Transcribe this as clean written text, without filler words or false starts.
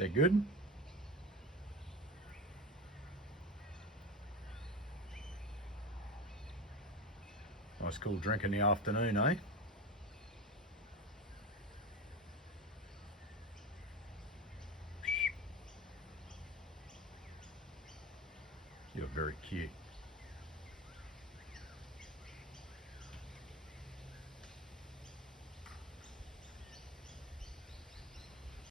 that good? Nice cool drink in the afternoon, eh? You're very cute.